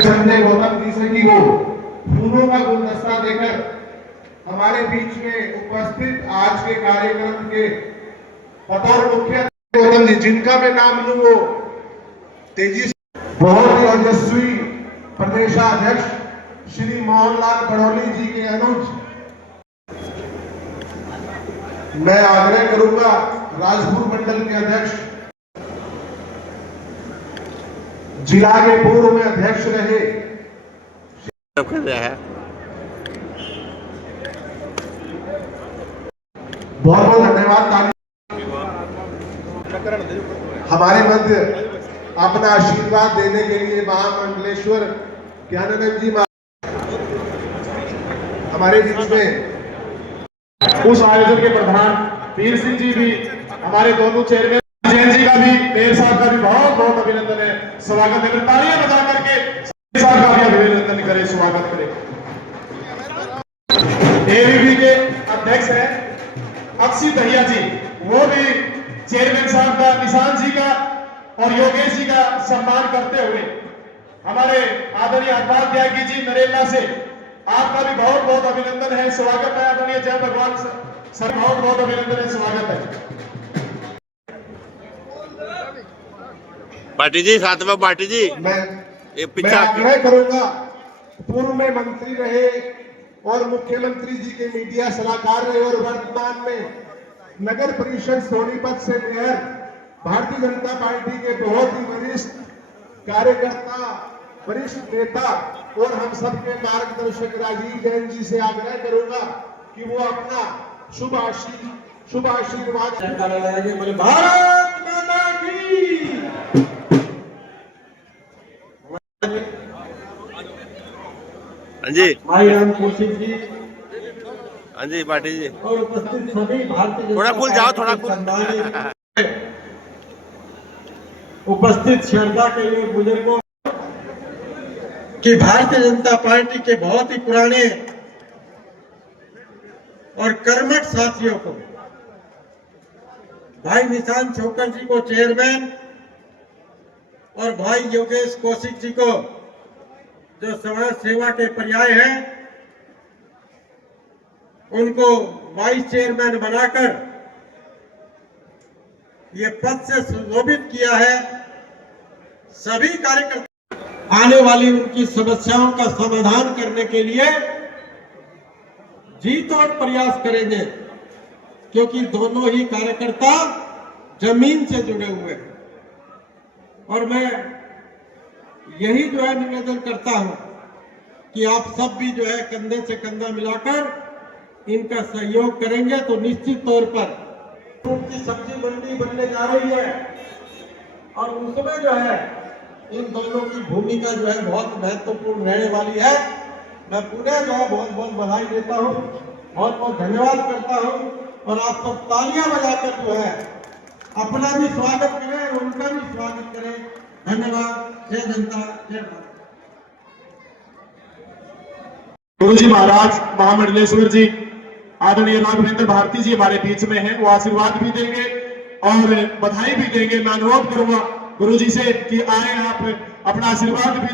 संजय गौतम जी से कि वो फूलों का गुलदस्ता देकर हमारे बीच में उपस्थित आज के कार्यक्रम के बतौर मुख्य गौतम जी, जिनका मैं नाम लूं वो तेजी से बहुत ही ओजस्वी प्रदेशाध्यक्ष श्री मोहनलाल बड़ौली जी के अनुज मैं आग्रह करूंगा राजपुर मंडल के अध्यक्ष, जिला के पूर्व में अध्यक्ष रहे, बहुत बहुत धन्यवाद। हमारे मध्य अपना आशीर्वाद देने के लिए महामंडलेश्वर ज्ञानानंद जी हमारे बीच में, उस आयोजन के प्रधान वीर सिंह जी भी, हमारे दोनों चेयरमैन जैन जी का भी, मेयर साहब का भी बहुत बहुत अभिनंदन है, स्वागत है। तालियां बजा करके साहब का भी अभिनंदन करें, स्वागत करें। एबीवी के अध्यक्ष हैं अक्षी दहिया जी, वो भी चेयरमैन साहब का, निशान जी का और योगेश जी का सम्मान करते हुए, हमारे आदरणीय अखबार त्यागी जी नरेला से आपका भी बहुत बहुत अभिनंदन है, स्वागत है। आदरणीय जय भगवान सर, बहुत बहुत अभिनंदन है, स्वागत है। पार्टी जी, साथ में पार्टी जी, मैं आग्रह करूंगा, पूर्व में मंत्री रहे और मुख्यमंत्री जी के मीडिया सलाहकार रहे और वर्तमान में नगर परिषद सोनीपत से मेयर, भारतीय जनता पार्टी के बहुत ही वरिष्ठ कार्यकर्ता, वरिष्ठ नेता और हम सबके मार्गदर्शक राजीव जैन जी से आग्रह करूंगा कि वो अपना शुभ आशीर्वाद भारत माता की। हाँ जी, भाई राम कौशिक जी, हाँ जी पार्टी जी, और उपस्थित सभी भारतीय थोड़ा खुल जाओ, थोड़ा खुल। उपस्थित श्रद्धा के लिए बुजुर्गों कि भारतीय जनता पार्टी के बहुत ही पुराने और कर्मठ साथियों को, भाई निशान छोकर जी को चेयरमैन और भाई योगेश कौशिक जी को जो समाज सेवा के पर्याय हैं, उनको वाइस चेयरमैन बनाकर ये पद से सुशोभित किया है। सभी कार्यकर्ता आने वाली उनकी समस्याओं का समाधान करने के लिए जी तोड़ प्रयास करेंगे, क्योंकि दोनों ही कार्यकर्ता जमीन से जुड़े हुए हैं। और मैं यही जो है निवेदन करता हूं कि आप सब भी जो है कंधे से कंधा मिलाकर इनका सहयोग करेंगे तो निश्चित तौर पर की सब्जी मंडी बनने जा रही है और उसमें जो है इन दोनों की भूमिका जो है बहुत महत्वपूर्ण रहने वाली है। मैं पुनः जो है बहुत बहुत बधाई देता हूँ, बहुत बहुत धन्यवाद करता हूँ और आप सब तालियां बजाकर जो है अपना भी स्वागत करें, उनका भी स्वागत करें। धन्यवाद। जय जनता, जय भारत। गुरु जी महाराज महामंडलेश्वर जी आदरणीय राघवेंद्र भारती जी हमारे बीच में हैं, वो आशीर्वाद भी देंगे और बधाई भी देंगे। मैं अनुरोध करूंगा गुरु जी से कि आए आप अपना आशीर्वाद भी।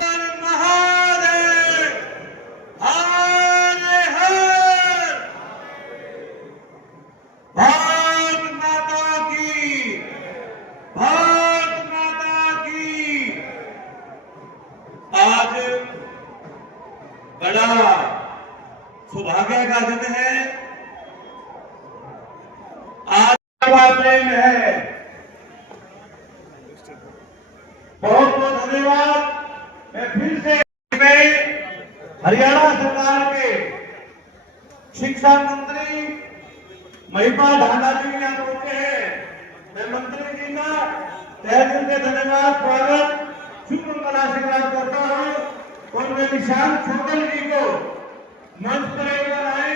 भारत माता की, भारत माता की। आज बड़ा सौभाग्य का दिन है। आज प्रेम है। बहुत बहुत धन्यवाद। मैं फिर से हरियाणा सरकार के शिक्षा मंत्री महिपाल ढांडा जी यहाँ पहुंचे हैं। मैं मंत्री जी का तहे दिल से धन्यवाद, स्वागत, शुभ मंगल आशीर्वाद करता हूँ। और मैं निशांत छोकल जी को मंच पर एक बार आए,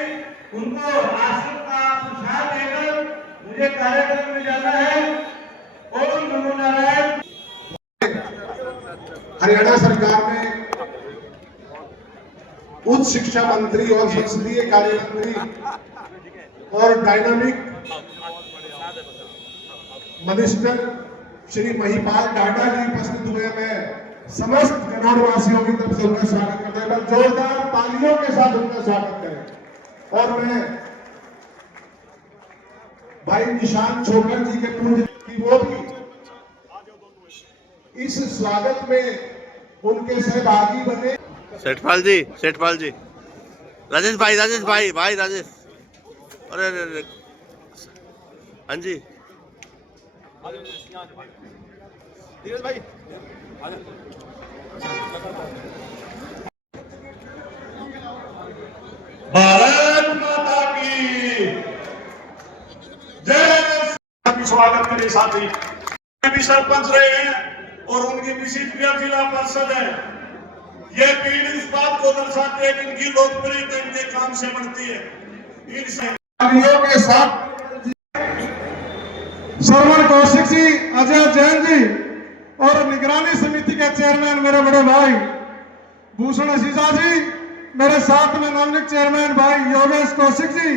उनको आसन का प्रसाद देकर मुझे कार्यक्रम में जाना है। ओम नमो नारायण। हरियाणा सरकार ने उच्च शिक्षा मंत्री और संसदीय कार्य मंत्री और डायनामिक मिनिस्टर श्री महिपाल ढांडा जी उपस्थित हुए। मैं समस्त कन्नौजवासियों की तरफ से उनका स्वागत करता हूं। जोरदार तालियों के साथ उनका स्वागत करें। और मैं भाई निशांत छोकर जी के पूज्य की वो भी इस स्वागत में उनके सहभागी बने। सेठपाल जी, राजेश भाई राजेश। अरे हाँ जी, धीरज भाई। भारत माता की जय। स्वागत करें साथी भी सरपंच रहे हैं और उनकी विशिष्ट जिला परिषद है। ये पीढ़ी इस बात को दर्शाते हैं कि इनकी लोकप्रियता इनके काम से बढ़ती है। के साथ श्रवण कौशिक जी, अजय जैन जी और निगरानी समिति के चेयरमैन मेरे बड़े भाई भूषण असीजा जी, मेरे साथ में नवनियुक्त चेयरमैन भाई योगेश कौशिक जी,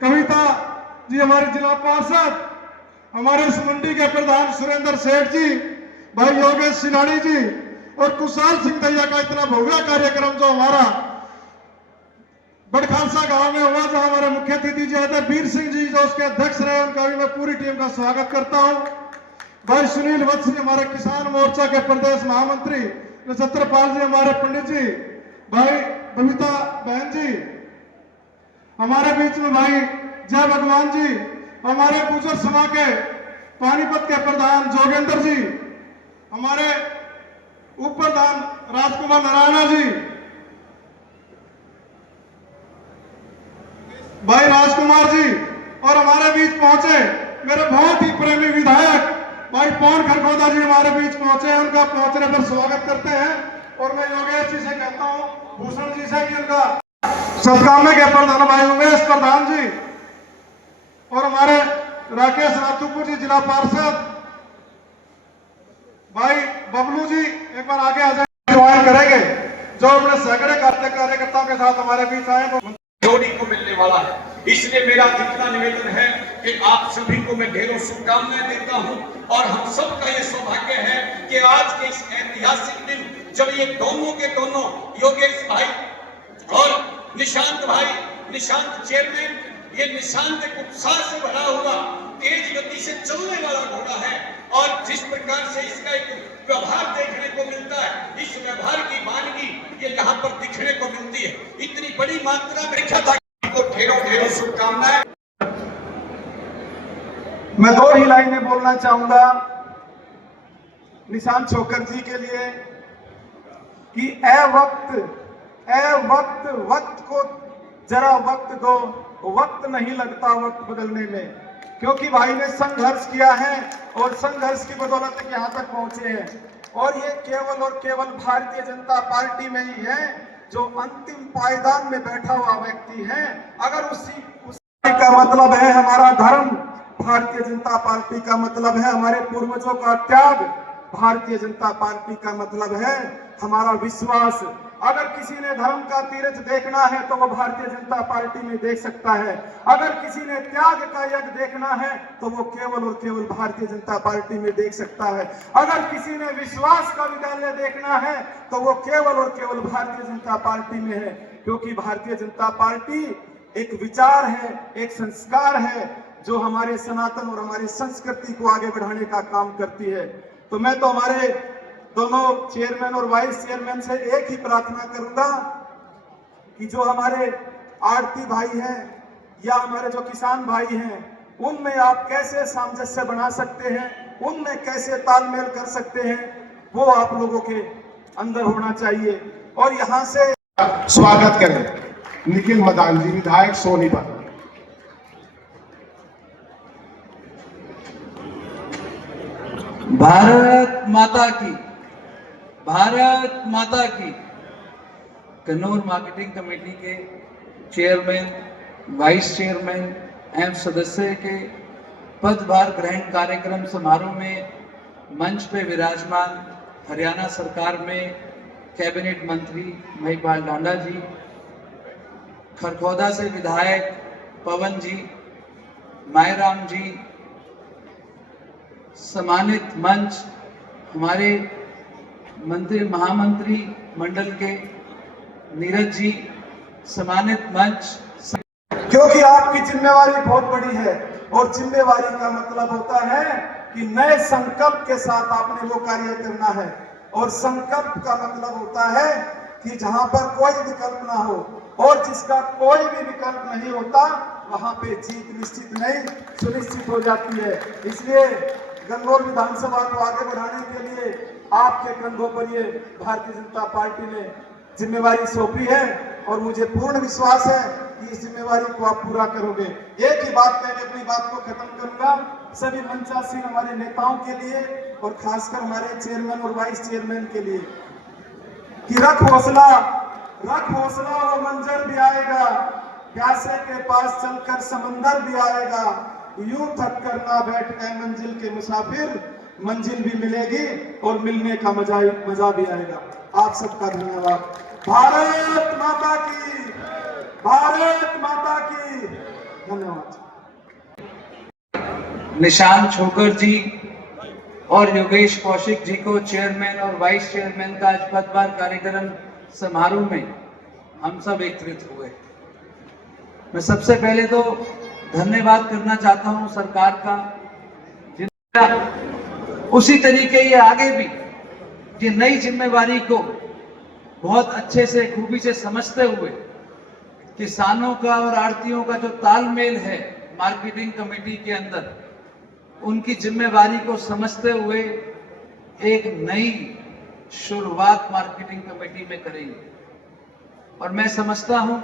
कविता जी हमारे जिला पार्षद, हमारे इस मंडी के प्रधान सुरेंद्र सेठ जी, भाई योगेश सिलानी जी और कुशाल सिंह दैया का इतना भव्य कार्यक्रम जो हमारा बड़खालसा गांव में हुआ, जहां हमारे मुख्य अतिथि जी आते वीर सिंह जी जो उसके अध्यक्ष रहे, उनका भी मैं पूरी टीम का स्वागत करता हूं। भाई सुनील वत्स जी हमारे किसान मोर्चा के प्रदेश महामंत्री, नक्षत्रपाल जी हमारे पंडित जी, भाई बबीता बहन जी हमारे बीच में, भाई जय भगवान जी हमारे गुजर सभा के पानीपत के प्रधान जोगेंद्र जी, हमारे उप प्रधान राजकुमार नारायणा जी, भाई राजकुमार जी, और हमारे बीच पहुंचे मेरे बहुत ही प्रेमी विधायक भाई पवन खरगोदा जी हमारे बीच पहुंचे हैं। उनका पहुंचने पर स्वागत करते हैं। और मैं योगेश जी से कहता हूं, भूषण जी से कि उनका सदकामे के प्रधान भाई उमेश प्रधान जी और हमारे राकेश रातुपुर जी जिला पार्षद, भाई बबलू जी एक बार आगे आ जाए ज्वाइन करेंगे, जो अपने सैकड़े कार्यकर्ताओं के साथ हमारे बीच आए जोड़ी को मिलने वाला है। इसलिए मेरा इतना निवेदन है कि आप सभी को मैं ढेरों शुभकामनाएं देता हूं। और हम सबका ये सौभाग्य है कि आज के इस ऐतिहासिक दिन जब ये दोनों के दोनों योगेश भाई और निशांत चेयरमैन, ये निशांत एक उत्साह से भरा हुआ तेज गति से चलने वाला घोड़ा है। और जिस प्रकार से इसका एक व्यवहार देखने को मिलता है, इस व्यवहार की वानगी ये यहाँ पर दिखने को मिलती है। इतनी बड़ी मात्रा में लिखा था को ढेरों शुभकामनाएं। मैं दो ही लाइनें बोलना चाहूंगा निशांत छोकर जी के लिए कि वक्त को जरा वक्त दो, वक्त नहीं लगता वक्त बदलने में, क्योंकि भाई ने संघर्ष किया है और संघर्ष की बदौलत यहाँ तक पहुंचे हैं। और ये केवल और केवल भारतीय जनता पार्टी में ही है जो अंतिम पायदान में बैठा हुआ व्यक्ति है। अगर उसी का मतलब है हमारा धर्म, भारतीय जनता पार्टी का मतलब है हमारे पूर्वजों का त्याग, भारतीय जनता पार्टी का मतलब है हमारा विश्वास, अगर किसी ने धर्म का तीर्थ देखना है तो वो भारतीय जनता पार्टी में देख सकता है। अगर किसी ने त्याग का यज्ञ देखना है तो वो केवल और केवल भारतीय जनता पार्टी में देख सकता है। अगर किसी ने विश्वास का विद्यालय देखना है तो वो केवल और केवल भारतीय जनता पार्टी में है, क्योंकि भारतीय जनता पार्टी एक विचार है, एक संस्कार है जो हमारे सनातन और हमारी संस्कृति को आगे बढ़ाने का काम करती है। तो मैं तो हमारे दोनों चेयरमैन और वाइस चेयरमैन से एक ही प्रार्थना करूंगा कि जो हमारे आड़ती भाई हैं या हमारे जो किसान भाई हैं, उनमें आप कैसे सामंजस्य बना सकते हैं, उनमें कैसे तालमेल कर सकते हैं, वो आप लोगों के अंदर होना चाहिए। और यहाँ से स्वागत करें निखिल मदान जी, विधायक सोनीपत। भारत माता की, भारत माता की। कन्नौर मार्केटिंग कमेटी के चेयरमैन, वाइस चेयरमैन एवं सदस्य के पदभार ग्रहण कार्यक्रम समारोह में मंच पे विराजमान हरियाणा सरकार में कैबिनेट मंत्री महिपाल ढांडा जी, खरखौदा से विधायक पवन जी, मायराम जी, सम्मानित मंच हमारे मंत्री महामंत्री मंडल के नीरज जी, सम्मानित मंच। क्योंकि आपकी जिम्मेवारी बहुत बड़ी है और जिम्मेवारी का मतलब होता है कि नए संकल्प के साथ आपने वो कार्य करना है। और संकल्प का मतलब होता है कि जहां पर कोई विकल्प ना हो और जिसका कोई भी विकल्प नहीं होता वहां पे जीत निश्चित नहीं सुनिश्चित हो जाती है। इसलिए गंगौर विधानसभा को आगे बढ़ाने के लिए आपके कंधों पर ये भारतीय जनता पार्टी ने जिम्मेवारी सौंपी है और मुझे पूर्ण विश्वास है कि इस जिम्मेवारी को आप पूरा करोगे। एक ही बात कह के अपनी बात को खत्म करूंगा। सभी मंचासीन हमारे नेताओं के लिए और खासकर हमारे चेयरमैन और वाइस चेयरमैन के लिए कि रख हौसला वो मंजर भी आएगा, प्यासे के पास चलकर समंदर भी आएगा, यूं थक कर ना बैठ गए मंजिल के मुसाफिर, मंजिल भी मिलेगी और मिलने का मजा भी आएगा। आप सबका धन्यवाद। भारत माता की, भारत माता की। धन्यवाद। निशांत छोकर जी और योगेश कौशिक जी को चेयरमैन और वाइस चेयरमैन का आज पदभार कार्यक्रम समारोह में हम सब एकत्रित हुए। मैं सबसे पहले तो धन्यवाद करना चाहता हूं सरकार का, जिनका उसी तरीके ये आगे भी ये नई जिम्मेवारी को बहुत अच्छे से खूबी से समझते हुए किसानों का और आड़तियों का जो तालमेल है मार्केटिंग कमेटी के अंदर, उनकी जिम्मेवारी को समझते हुए एक नई शुरुआत मार्केटिंग कमेटी में करेंगे। और मैं समझता हूं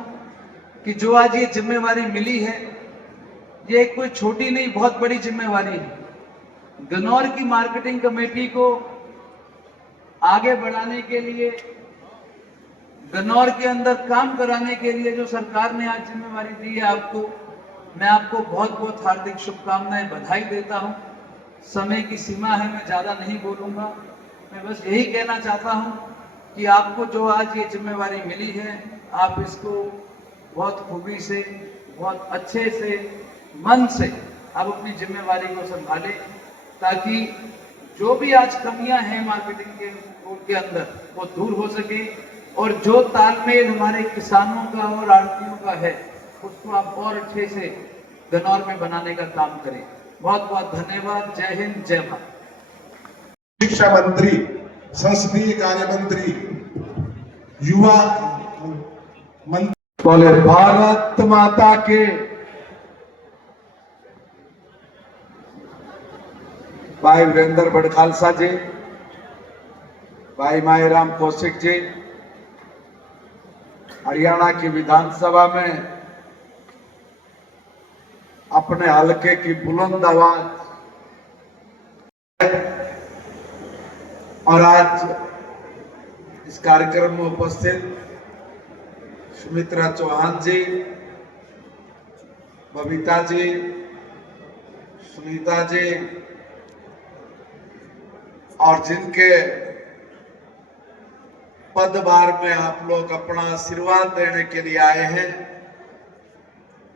कि जो आज ये जिम्मेवारी मिली है, ये कोई छोटी नहीं बहुत बड़ी जिम्मेवारी है। गन्नौर की मार्केटिंग कमेटी को आगे बढ़ाने के लिए, गन्नौर के अंदर काम कराने के लिए जो सरकार ने आज जिम्मेवारी दी है आपको, मैं आपको बहुत बहुत हार्दिक शुभकामनाएं, बधाई देता हूं। समय की सीमा है, मैं ज्यादा नहीं बोलूंगा। मैं बस यही कहना चाहता हूं कि आपको जो आज ये जिम्मेवारी मिली है, आप इसको बहुत खूबी से, बहुत अच्छे से, मन से आप अपनी जिम्मेवारी को संभालें, ताकि जो भी आज कमियां हैं मार्केटिंग के अंदर वो दूर हो सके और जो तालमेल हमारे किसानों का और आड़तियों का है उसको आप और अच्छे से गन्नौर में बनाने का काम करें। बहुत बहुत धन्यवाद। जय हिंद, जय भारत। शिक्षा मंत्री, संसदीय कार्य मंत्री, युवा मंत्री बोले भारत माता के। भाई वीरेंद्र बड़खालसा जी, भाई मायराम कौशिक जी, हरियाणा की विधानसभा में अपने हलके की बुलंद आवाज और आज इस कार्यक्रम में उपस्थित सुमित्रा चौहान जी, बबीता जी, सुनीता जी और जिनके पदभार में आप लोग अपना आशीर्वाद देने के लिए आए हैं।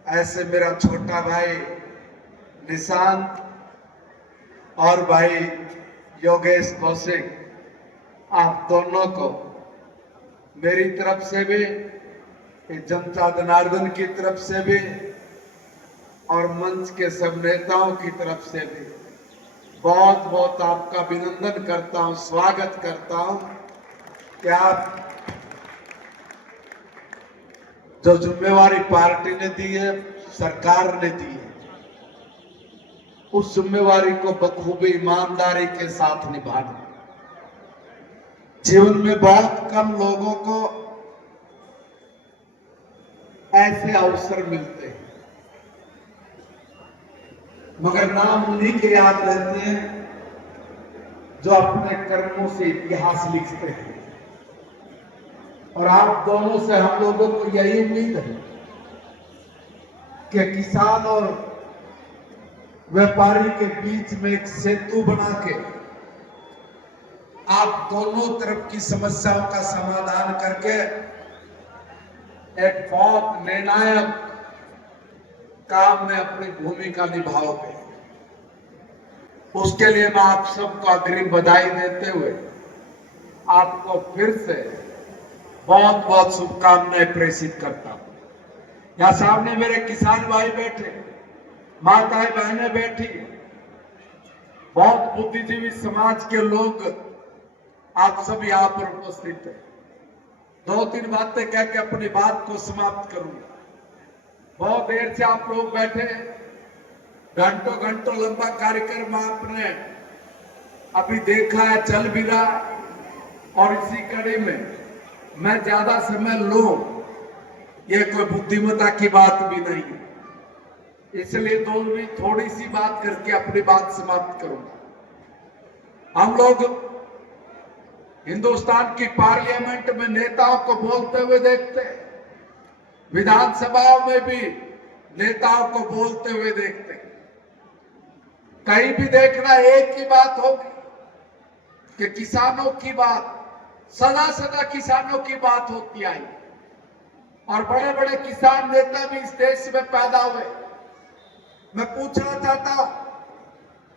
ऐसे मेरा छोटा भाई निशांत और भाई योगेश कौशिक, आप दोनों को मेरी तरफ से भी, जनता जनार्दन की तरफ से भी और मंच के सब नेताओं की तरफ से भी बहुत बहुत आपका अभिनंदन करता हूं, स्वागत करता हूं कि आप जो जिम्मेवारी पार्टी ने दी है, सरकार ने दी है, उस जिम्मेवारी को बखूबी ईमानदारी के साथ निभाना। जीवन में बहुत कम लोगों को ऐसे अवसर मिलते हैं, मगर नाम उन्हीं के याद रहते हैं जो अपने कर्मों से इतिहास लिखते हैं। और आप दोनों से हम लोगों को यही उम्मीद है कि किसान और व्यापारी के बीच में एक सेतु बना के आप दोनों तरफ की समस्याओं का समाधान करके एक बहुत निर्णायक काम में अपनी भूमिका निभाओगे। उसके लिए मैं आप सबको अग्रिम बधाई देते हुए आपको फिर से बहुत बहुत शुभकामनाएं प्रेषित करता हूं। यहां सामने मेरे किसान भाई बैठे, माताएं बहनें बैठी, बहुत बुद्धिजीवी समाज के लोग आप सब यहां पर उपस्थित हैं। दो तीन बातें कह के अपनी बात को समाप्त करूंगा। बहुत देर से आप लोग बैठे, घंटों घंटों लंबा कार्यक्रम आपने अभी देखा है, चल भी रहा, और इसी कड़ी में मैं ज्यादा समय लूं ये कोई बुद्धिमत्ता की बात भी नहीं है, इसलिए थोड़ी सी बात करके अपनी बात समाप्त करूंगा। हम लोग हिंदुस्तान की पार्लियामेंट में नेताओं को बोलते हुए देखते हैं, विधानसभाओं में भी नेताओं को बोलते हुए देखते हैं। कहीं भी देखना एक ही बात होगी कि किसानों की बात, सदा सदा किसानों की बात होती आई, और बड़े बड़े किसान नेता भी इस देश में पैदा हुए। मैं पूछना चाहता हूं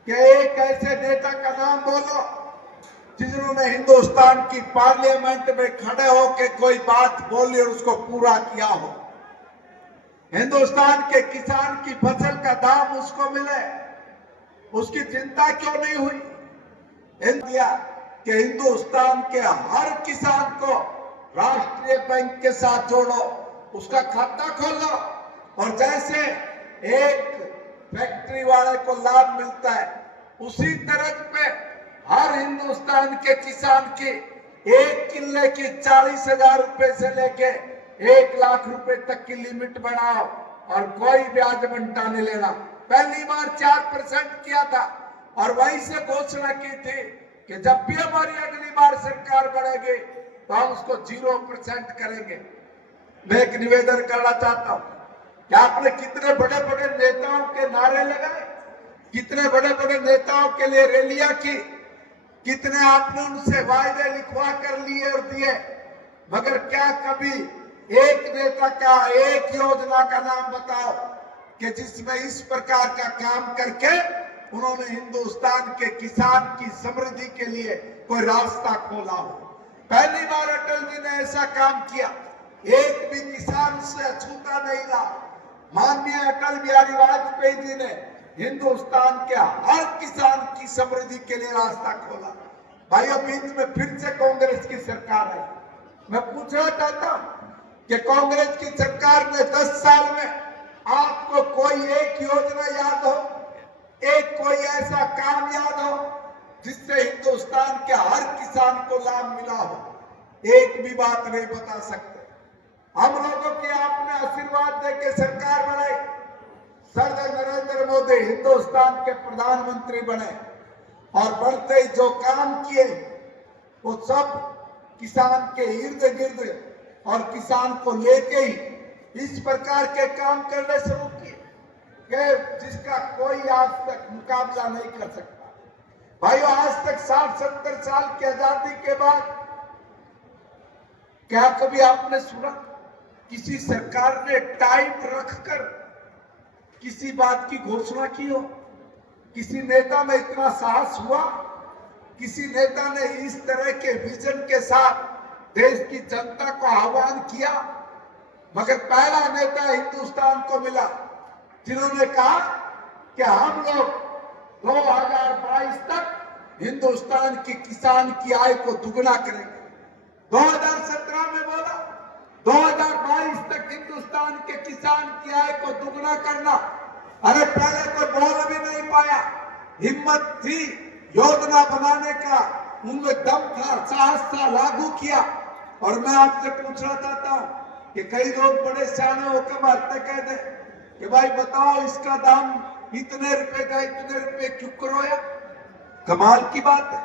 कि एक ऐसे नेता का नाम बोलो जिन्होंने हिंदुस्तान की पार्लियामेंट में खड़े होकर कोई बात बोली और उसको पूरा किया हो। हिंदुस्तान के किसान की फसल का दाम उसको मिले, उसकी चिंता क्यों नहीं हुई? इंडिया कि हिंदुस्तान के हर किसान को राष्ट्रीय बैंक के साथ जोड़ो, उसका खाता खोलो, और जैसे एक फैक्ट्री वाले को लाभ मिलता है, उसी तरह पे हर हिंदुस्तान के किसान की एक किले की 40,000 रुपए से लेके 1 लाख रुपए तक की लिमिट बढ़ाओ और कोई ब्याज बंटा नहीं लेना। पहली बार 4% किया था, और वहीं से घोषणा की थी कि जब भी हमारी अगली बार सरकार बढ़ेगी तो हम उसको 0% करेंगे। मैं एक निवेदन करना चाहता हूं कि आपने कितने बड़े बड़े नेताओं के नारे लगाए, कितने बड़े बड़े नेताओं के लिए रैलियां की, कितने आपने उनसे वायदे लिखवा कर लिए और दिए, मगर क्या कभी एक नेता का, एक योजना का नाम बताओ कि जिसमें इस प्रकार का काम करके उन्होंने हिंदुस्तान के किसान की समृद्धि के लिए कोई रास्ता खोला हो? पहली बार अटल जी ने ऐसा काम किया, एक भी किसान से अछूता नहीं रहा। माननीय अटल बिहारी वाजपेयी जी ने हिंदुस्तान के हर किसान की समृद्धि के लिए रास्ता खोला। भाइयों, बीच में फिर से कांग्रेस की सरकार है। मैं पूछना चाहता हूं कि कांग्रेस की सरकार ने 10 साल में आपको कोई एक योजना याद हो, एक कोई ऐसा काम याद हो जिससे हिंदुस्तान के हर किसान को लाभ मिला हो? एक भी बात नहीं बता सकते। हम लोगों के आपने आशीर्वाद देके सरकार बनाई, सरदार नरेंद्र मोदी हिंदुस्तान के प्रधानमंत्री बने, और बढ़ते ही जो काम किए वो सब किसान के इर्द गिर्द और किसान को लेके ही इस प्रकार के काम करने शुरू किए कि जिसका कोई आज तक मुकाबला नहीं कर सकता। भाइयों, आज तक 60-70 साल की आजादी के बाद क्या कभी आपने सुना किसी सरकार ने टाइम रखकर किसी बात की घोषणा की हो? किसी नेता में इतना साहस हुआ? किसी नेता ने इस तरह के विजन के साथ देश की जनता को आह्वान किया? मगर पहला नेता हिंदुस्तान को मिला जिन्होंने कहा कि हम लोग 2022 तक हिंदुस्तान के किसान की आय को दुगना करेंगे। 2017 में बोला 2022 तक हिंदुस्तान के किसान की आय को दुगना करना। अरे पहले कोई बोल भी नहीं पाया, हिम्मत थी योजना बनाने का, उनमें दम था, साहस था, लागू किया। और मैं आपसे पूछना चाहता हूं कि कई लोग बड़े सियाने होकर बातें कहते कि भाई बताओ इसका दाम इतने रुपए का, इतने रुपए क्यों करोया? कमाल की बात है।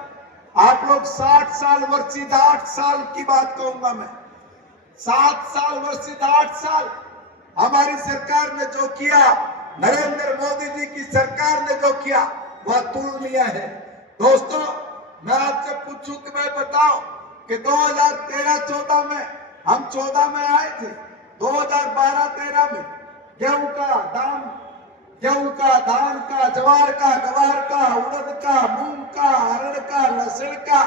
आप लोग 60 साल वर्षित 8 साल की बात कहूंगा मैं, 7 साल वर्षित 8 साल हमारी सरकार ने जो किया, नरेंद्र मोदी जी की सरकार ने जो किया, वह तुलनीय है। दोस्तों, मैं आपसे पूछूं कि मैं बताओ कि 2013-14 में हम 14 में आए थे, 2012-13 में गेहूं का दाम, गेहूं का, धान का, ज्वार का, गवार का, उड़द का, मूंग का, अरहर का, लहसुन का,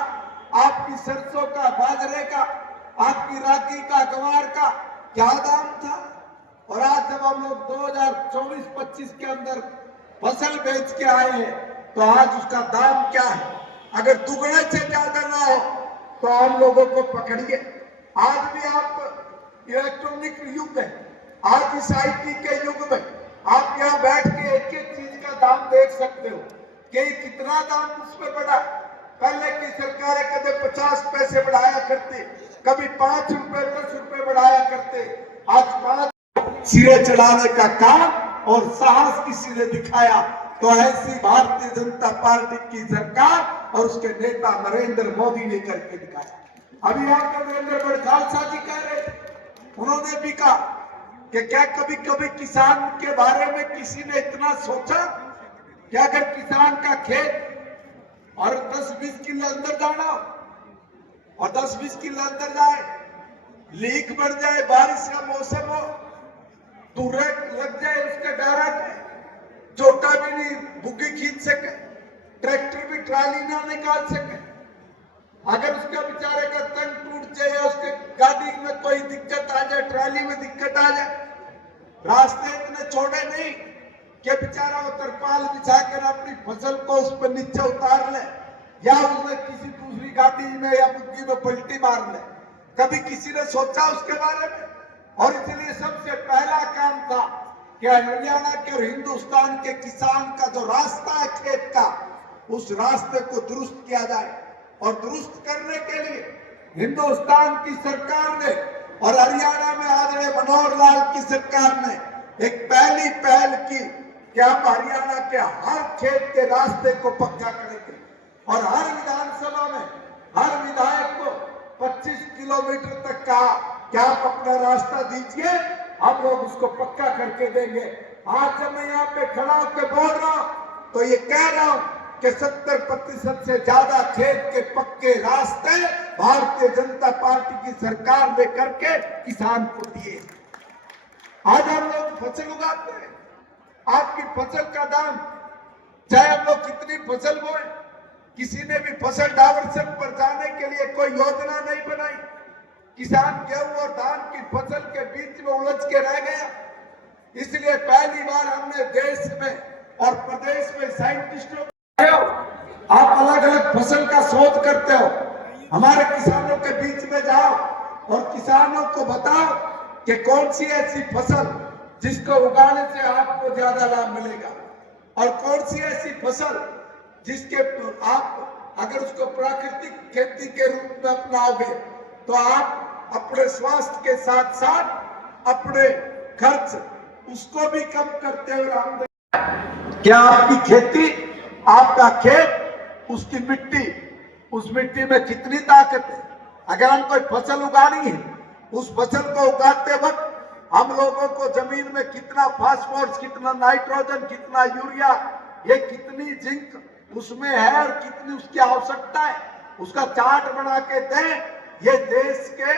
आपकी सरसों का, बाजरे का, आपकी रागी का, गवार का क्या दाम था? और आज जब हम लोग 2024-25 के अंदर फसल बेच के आए हैं तो आज उसका दाम क्या है? अगर दुगने से ज्यादा ना हो तो हम लोगों को पकड़िए। आज भी आप इलेक्ट्रॉनिक युग है, आज इस IT के युग में आप यहाँ बैठ के एक एक चीज का दाम देख सकते हो कि कितना दाम उसमें बढ़ा। पहले की सरकारें कभी 50 पैसे बढ़ाया करते, कभी 5 रुपए 10 रुपए बढ़ाया करते। आज 5 सिरे चढ़ाने का काम और साहस किसी ने दिखाया तो ऐसी भारतीय जनता पार्टी की सरकार और उसके नेता नरेंद्र मोदी ने करके दिखाया। अभी आप नरेंद्र बड़खालसा जी कह रहे थे, उन्होंने भी कहा कि क्या कभी कभी किसान के बारे में किसी ने इतना सोचा कि अगर किसान का खेत और 10-20 किलो अंदर जाना और 10-20 किलो अंदर जाए, लीक बढ़ जाए, बारिश का मौसम हो, तुरंत लग जाए उसके डायरेक्ट, जोटा भी नहीं बुग्गी खींच सके, ट्रैक्टर भी ट्राली ना निकाल सके, अगर उसका बेचारे का तंग टूट जाए या उसके गाड़ी में कोई दिक्कत आ जाए, ट्राली में दिक्कत आ जाए, रास्ते इतने छोटे नहीं कि बेचारा वो तरपाल बिछाकर अपनी फसल को उस पर नीचे उतार ले या उसमें किसी दूसरी गाड़ी में या बुग्गी में पलटी मार ले। कभी किसी ने सोचा उसके बारे में? और इसलिए सबसे पहला काम था कि हरियाणा के और हिंदुस्तान के किसान का जो रास्ता है खेत का, उस रास्ते को दुरुस्त किया जाए। और दुरुस्त करने के लिए हिंदुस्तान की सरकार ने और हरियाणा में आदरणीय मनोहर लाल की सरकार ने एक पहली पहल की कि हम हरियाणा के हर खेत के रास्ते को पक्का करेंगे और हर विधानसभा में हर विधायक को 25 किलोमीटर तक का क्या आप अपना रास्ता दीजिए, हम लोग उसको पक्का करके देंगे। आज जब मैं यहाँ पे खड़ा होकर बोल रहा हूं तो ये कह रहा हूं कि 70% से ज्यादा खेत के पक्के रास्ते भारतीय जनता पार्टी की सरकार ने करके किसान को दिए। आज हम लोग फसल उगाते हैं, आपकी फसल का दाम, चाहे हम लोग कितनी फसल बोए, किसी ने भी फसल डायवर्सन पर जाने के लिए कोई योजना नहीं बनाई। किसान गेहूं और धान की फसल के बीच में उलझ के रह गया। इसलिए पहली बार हमने देश में और प्रदेश में साइंटिस्टों, आप अलग अलग फसल का शोध करते हो, हमारे किसानों के बीच में जाओ और किसानों को बताओ कि कौन सी ऐसी फसल जिसको उगाने से आपको ज्यादा लाभ मिलेगा और कौन सी ऐसी फसल जिसके आप अगर उसको प्राकृतिक खेती के रूप में अपनाओगे तो आप अपने स्वास्थ्य के साथ साथ अपने खर्च उसको भी कम करते हुए आमदनी। क्या आपकी खेती, आपका खेत, उसकी मिट्टी, उस मिट्टी में कितनी ताकत है? अगर हम कोई फसल उगानी है, उस फसल को उगाते वक्त हम लोगों को जमीन में कितना फास्फोरस, कितना नाइट्रोजन, कितना यूरिया, ये कितनी जिंक उसमें है और कितनी उसकी आवश्यकता है, उसका चार्ट बना के दें। ये देश के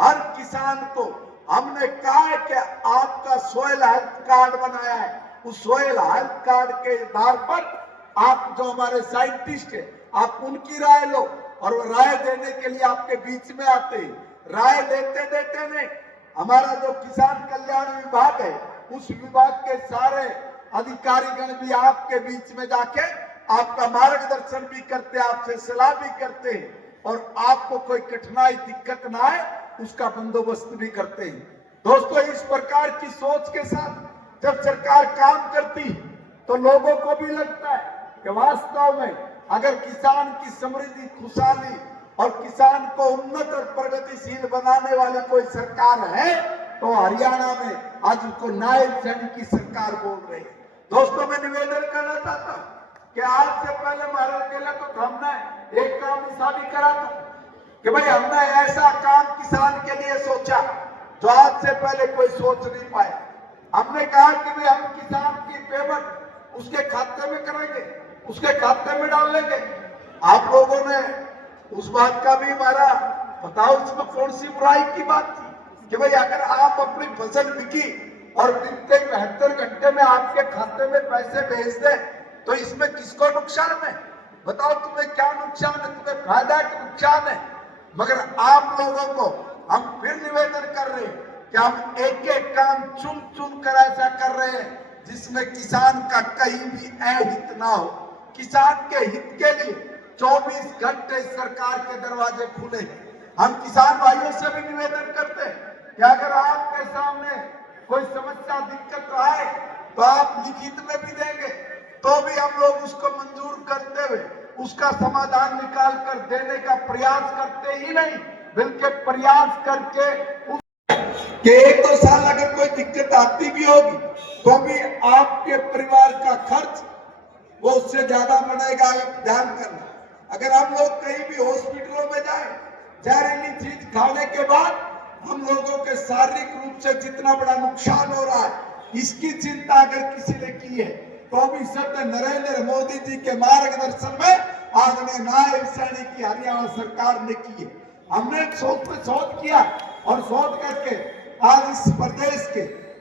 हर किसान को हमने कहा है कि आपका सोयल हेल्थ कार्ड बनाया है, उस सोयल हेल्थ कार्ड के आधार पर आप जो हमारे साइंटिस्ट है आप उनकी राय लो, और वो राय देने के लिए आपके बीच में आते हैं। राय लेते देते नहीं, हमारा जो किसान कल्याण विभाग है उस विभाग के सारे अधिकारीगण भी आपके बीच में जाके आपका मार्गदर्शन भी करते, आपसे सलाह भी करते हैं, और आपको कोई कठिनाई दिक्कत ना आए उसका बंदोबस्त भी करते हैं। दोस्तों, इस प्रकार की सोच के साथ जब सरकार काम करती तो लोगों को भी लगता है कि वास्तव में अगर किसान की समृद्धि, खुशहाली और किसान को उन्नत और प्रगतिशील बनाने वाली कोई सरकार है तो हरियाणा में आज उसको नायब सैनिक की सरकार बोल रही है। दोस्तों, मैं निवेदन करना चाहता हूं कि आज से पहले महाराज केला तो हमने एक काम ऐसा भी करा था कि भाई हमने ऐसा काम किसान के लिए सोचा जो आज से पहले कोई सोच नहीं पाया। हमने कहा कि भाई हम किसान की पेमेंट उसके खाते में करेंगे, उसके खाते में डाल लेंगे। आप लोगों ने उस बात का भी हमारा बताओ, इसमें कौन सी बुराई की बात थी कि भाई अगर आप अपनी फसल बिकी और बीते 72 घंटे में आपके खाते में पैसे भेज दें तो इसमें किसको नुकसान है? बताओ तुम्हें क्या नुकसान है, तुम्हें फायदा कि नुकसान है? मगर आप लोगों को हम फिर निवेदन कर रहे हैं कि हम एक एक काम चुन चुन कर ऐसा कर रहे हैं जिसमें किसान का कहीं भी अहित ना हो। किसान के हित के लिए 24 घंटे सरकार के दरवाजे खुले। हम किसान भाइयों से भी निवेदन करते हैं कि अगर आपके सामने कोई समस्या, दिक्कत आए तो आप लिखित में भी देंगे तो भी हम लोग उसको मंजूर करते हुए उसका समाधान निकाल कर देने का प्रयास करते ही नहीं, बल्कि प्रयास करके कि 1-2 साल अगर कोई दिक्कत आती भी होगी तो भी आपके परिवार का खर्च वो उससे ज्यादा बढ़ेगा। ध्यान करना, अगर हम लोग कहीं भी हॉस्पिटलों में जाए, जहरीली चीज खाने के बाद हम लोगों के शारीरिक रूप से जितना बड़ा नुकसान हो रहा है, इसकी चिंता अगर किसी ने की है तो भी सत्य नरेंद्र मोदी जी के मार्गदर्शन में आज नायब सैनिक की हरियाणा सरकार ने की है। हमने सोच पे सोच किया और सोच करके आज इस प्रदेश के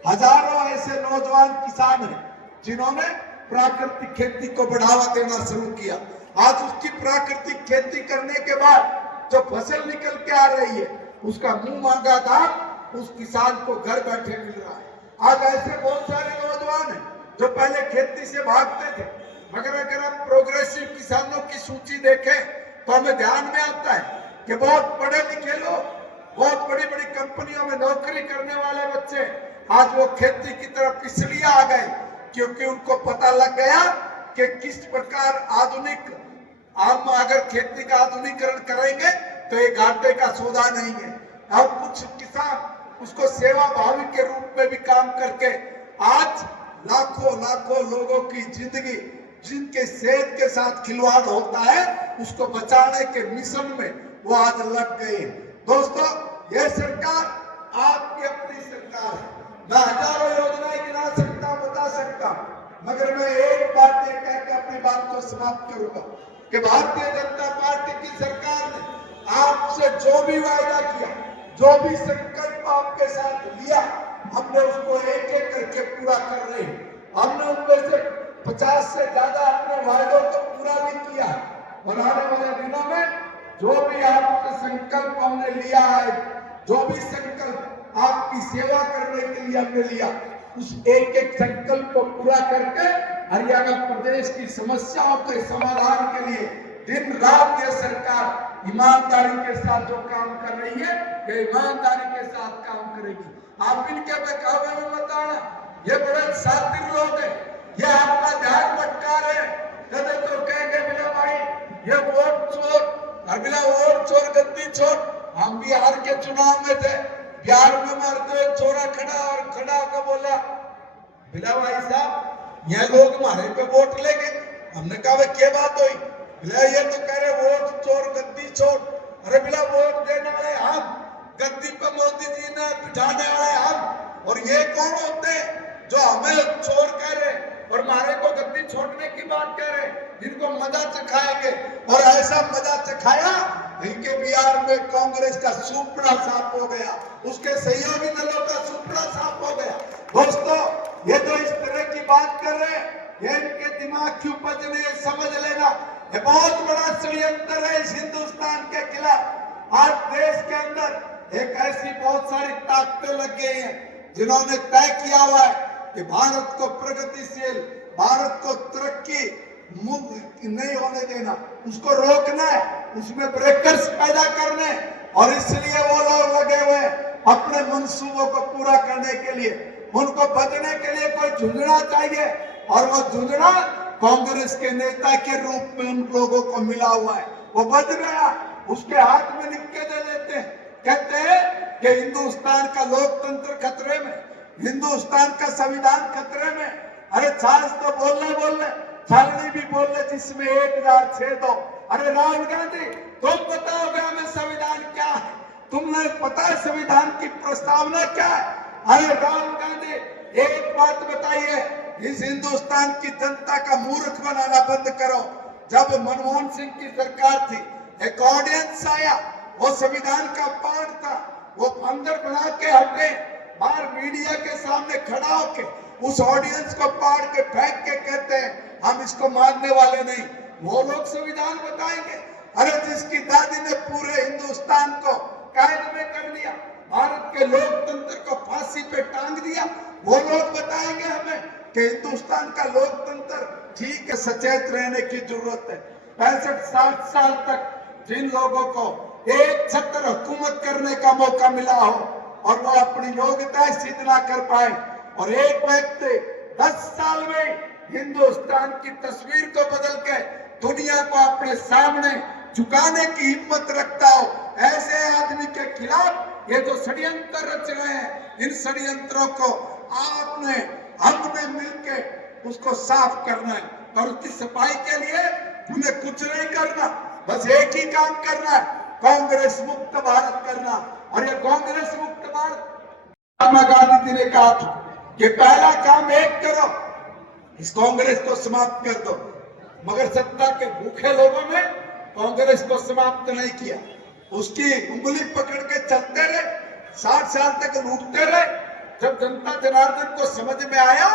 हजारों ऐसे नौजवान किसान हैं जिन्होंने प्राकृतिक खेती को बढ़ावा देना शुरू किया। आज उसकी प्राकृतिक खेती करने के बाद जो फसल निकल के आ रही है उसका मुंह मांगा दाम उस किसान को घर बैठे मिल रहा है। आज ऐसे बहुत सारे नौजवान हैं जो पहले खेती से भागते थे, मगर अगर हम प्रोग्रेसिव किसानों की सूची देखें तो हमें ध्यान में आता है कि बहुत पढ़े लिखे लोग, बहुत बड़ी बड़ी कंपनियों में नौकरी करने वाले बच्चे आज वो खेती की तरफ इसलिए आ गए क्योंकि उनको पता लग गया कि किस प्रकार आधुनिक हम अगर खेती का आधुनिकीकरण करेंगे तो ये घाटे का सौदा नहीं है। अब कुछ किसान उसको सेवा भावी के रूप में भी काम करके आज लाखों लाखों लोगों की जिंदगी जिनके सेहत के साथ खिलवाड़ होता है उसको बचाने के मिशन में वो आज लग गए। दोस्तों, यह सरकार आपकी अपनी सरकार है। मैं हजारों योजनाएं गिना सकता, बता सकता, मगर मैं एक बात ये कह के अपनी बात को समाप्त करूंगा कि भारतीय जनता पार्टी की सरकार ने आपसे जो भी वायदा किया, जो भी संकल्प आपके साथ लिया, हमने उसको एक एक करके पूरा कर रहे हैं। हमने उनमें से 50 से ज्यादा अपने वायदों को पूरा भी किया और आने वाले दिनों में जो भी आपका संकल्प हमने लिया है, जो भी संकल्प आपकी सेवा करने के लिए हमने लिया, उस एक एक संकल्प को पूरा करके हरियाणा प्रदेश की समस्याओं के समाधान के लिए दिन रात ये सरकार ईमानदारी के साथ जो काम कर रही है, ये ईमानदारी के साथ काम करेगी। आप इनके बहकावे में बताना, ये बड़े शातिर लोग हैं, ये आपका ध्यान भटका रहे हैं। कदे तो कहेंगे बिना भाई ये वोट चोर, और बिना वोट चोर गद्दी चोर। हम बिहार के चुनाव में थे, बिहार में मरते चोरा खड़ा और खड़ा का बोला बिला भाई साहब ये लोग हमारे पे वोट लेंगे। हमने कहा क्या बात हुई? बिला ये तो कह रहे वोट चोर गद्दी चोर। अरे बिला वोट देने वाले हम, गद्दी पे मोदी जी ने बिठाने वाले हम, और ये कौन होते हैं जो हमें चोर कह रहे और हमारे को गद्दी छोड़ने की बात कह रहे, जिनको मजा चखाएंगे। और ऐसा मजा चखाया इनके बिहार में कांग्रेस का सुपड़ा साफ हो गया, उसके सहयोगी दलों का सुपड़ा साफ हो गया। दोस्तों, ये जो इस तरह की बात कर रहे हैं, ये इनके दिमाग की उपज नहीं है, समझ लेना ये बहुत बड़ा षड्यंत्र है इस हिंदुस्तान के खिलाफ। आज देश के अंदर एक ऐसी बहुत सारी ताकतें लग गई हैं जिन्होंने तय किया हुआ है कि भारत को प्रगतिशील, भारत को तरक्की नहीं होने देना, उसको रोकना है, उसमें ब्रेकर्स पैदा करने, और इसलिए वो लोग लगे हुए अपने मंसूबों को पूरा करने के लिए। उनको बचने के लिए कोई झुंझुना चाहिए, और वो झुंझुना कांग्रेस के नेता के रूप में उन लोगों को मिला हुआ है। वो बच गया, उसके हाथ में लिख के दे देते हैं, कहते हैं कि हिंदुस्तान का लोकतंत्र खतरे में, हिंदुस्तान का संविधान खतरे में। अरे सास तो बोलने छालनी भी बोलने जिसमें 1006 दो। अरे राहुल गांधी, तुम बताओगे हमें संविधान क्या है? तुम्हें पता है संविधान की प्रस्तावना क्या है? अरे राहुल गांधी, एक बात बताइए, इस हिंदुस्तान की जनता का मूर्ख बनाना बंद करो। जब मनमोहन सिंह की सरकार थी, एक ऑडियंस आया, वो संविधान का पाठ था, वो अंदर बना के हटे, बाहर मीडिया के सामने खड़ा होके उस ऑडियंस को पाड़ के फेंक के कहते हैं हम इसको मानने वाले नहीं। वो लोग संविधान बताएंगे? अरे जिसकी दादी ने पूरे हिंदुस्तान को कैद में कर दिया, भारत के लोकतंत्र को फांसी पे टांग दिया, वो लोग बताएंगे हमें कि हिंदुस्तान का लोकतंत्र ठीक है। सचेत रहने की जरूरत है। 65-60 साल तक जिन लोगों को एक छत्र हुकूमत करने का मौका मिला हो और वो अपनी योग्यता सिद्ध ना कर पाए, और एक व्यक्ति 10 साल में हिंदुस्तान की तस्वीर को बदल के दुनिया को अपने सामने झुकाने की हिम्मत रखता हो, ऐसे आदमी के खिलाफ ये जो षड्यंत्र रच रहे हैं, इन षड्यंत्रों को हमने मिलकर उसको साफ करना है। और उसकी सफाई के लिए हमें कुछ नहीं करना, बस एक ही काम करना है, कांग्रेस मुक्त भारत करना। और ये कांग्रेस मुक्त भारत, महात्मा गांधी जी ने कहा था कि पहला काम एक करो, इस कांग्रेस को समाप्त कर दो। मगर सत्ता के भूखे लोगों ने कांग्रेस को समाप्त नहीं किया, उसकी उंगली पकड़ के चलते रहे, 60 साल तक लूटते रहे। जब जनता जनार्दन को समझ में आया,